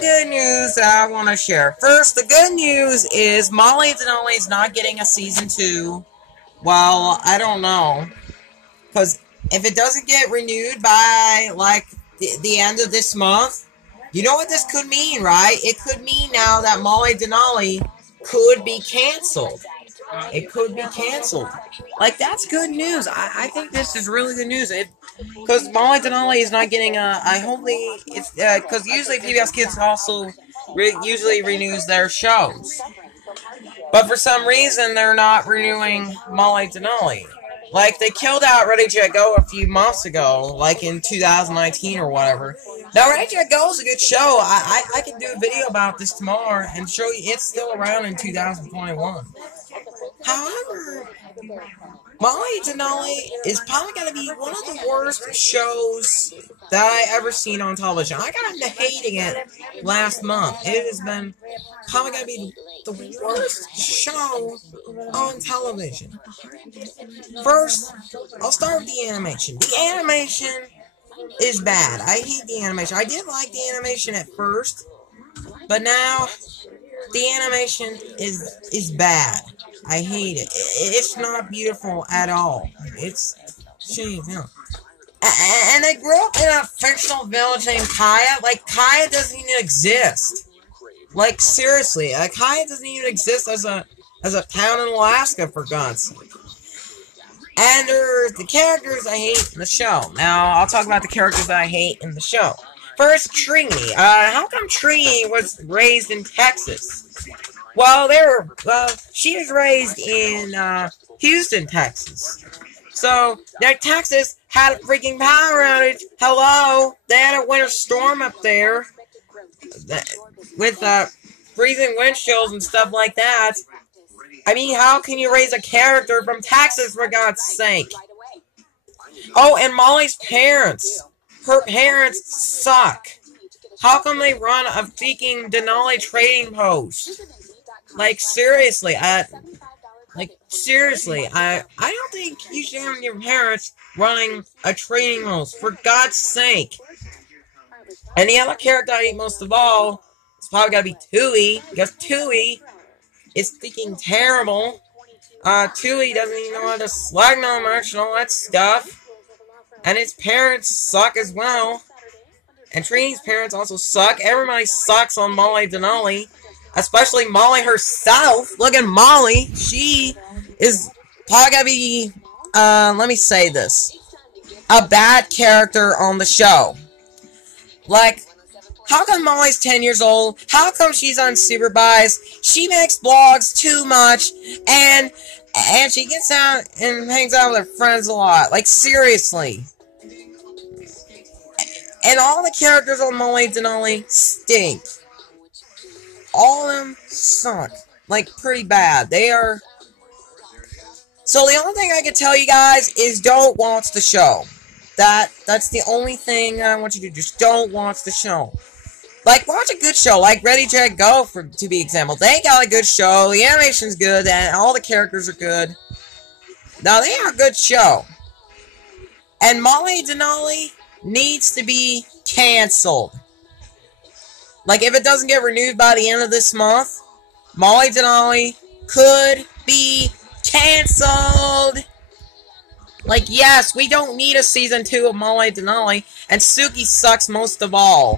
good news that I want to share. First, the good news is Molly Denali is not getting a season 2. Well, I don't know. Because if it doesn't get renewed by, like, the end of this month, you know what this could mean, right? It could mean now that Molly Denali could be canceled. It could be canceled. Like, that's good news. I think this is really good news. Because Molly Denali is not getting a... I hope it's... Because usually PBS Kids also usually renews their shows. But for some reason, they're not renewing Molly Denali. Like, they killed out Ready, Jet, Go a few months ago, like in 2019 or whatever. Now, Ready, Jet, Go is a good show. I can do a video about this tomorrow and show you it's still around in 2021. However, Molly Denali is probably going to be one of the worst shows that I ever seen on television. I got into hating it last month. It has been probably going to be the worst show on television. First, I'll start with the animation. The animation is bad. I hate the animation. I did like the animation at first, but now the animation is bad. I hate it. It's not beautiful at all. It's shame, you know. And I grew up in a fictional village named Kaya. Like, Kaya doesn't even exist. Like, seriously, Kaya doesn't even exist as a town in Alaska, for God's sake. And there's the characters I hate in the show. Now, I'll talk about the characters that I hate in the show. First, Trini. How come Trini was raised in Texas? Well, she was raised in Houston, Texas. So, now Texas had a freaking power outage. Hello, they had a winter storm up there with freezing wind chills and stuff like that. I mean, how can you raise a character from Texas, for God's sake? Oh, and Molly's parents. Her parents suck. How come they run a freaking Denali trading post? Like, seriously, I don't think you should have your parents running a trading post, for God's sake. And the other character I hate most of all is probably gotta be Tui, because Tui is freaking terrible. Tui doesn't even know how to slug no merch and all that stuff. And his parents suck as well. And Trini's parents also suck. Everybody sucks on Molly Denali. Especially Molly herself. Look at Molly. She is probably gonna be, let me say this, a bad character on the show. Like, how come Molly's 10 years old? How come she's unsupervised? She makes blogs too much, and she gets out and hangs out with her friends a lot. Like, seriously. And all the characters on Molly Denali stink. All of them suck. Like, pretty bad. They are... So the only thing I can tell you guys is don't watch the show. That's the only thing I want you to do. Just don't watch the show. Like, watch a good show, like Ready, Jet, Go, to be example. They got a good show, the animation's good, and all the characters are good. Now, they are a good show. And Molly Denali needs to be canceled. Like, if it doesn't get renewed by the end of this month, Molly Denali could be canceled. Like, yes, we don't need a season 2 of Molly Denali, and Suki sucks most of all.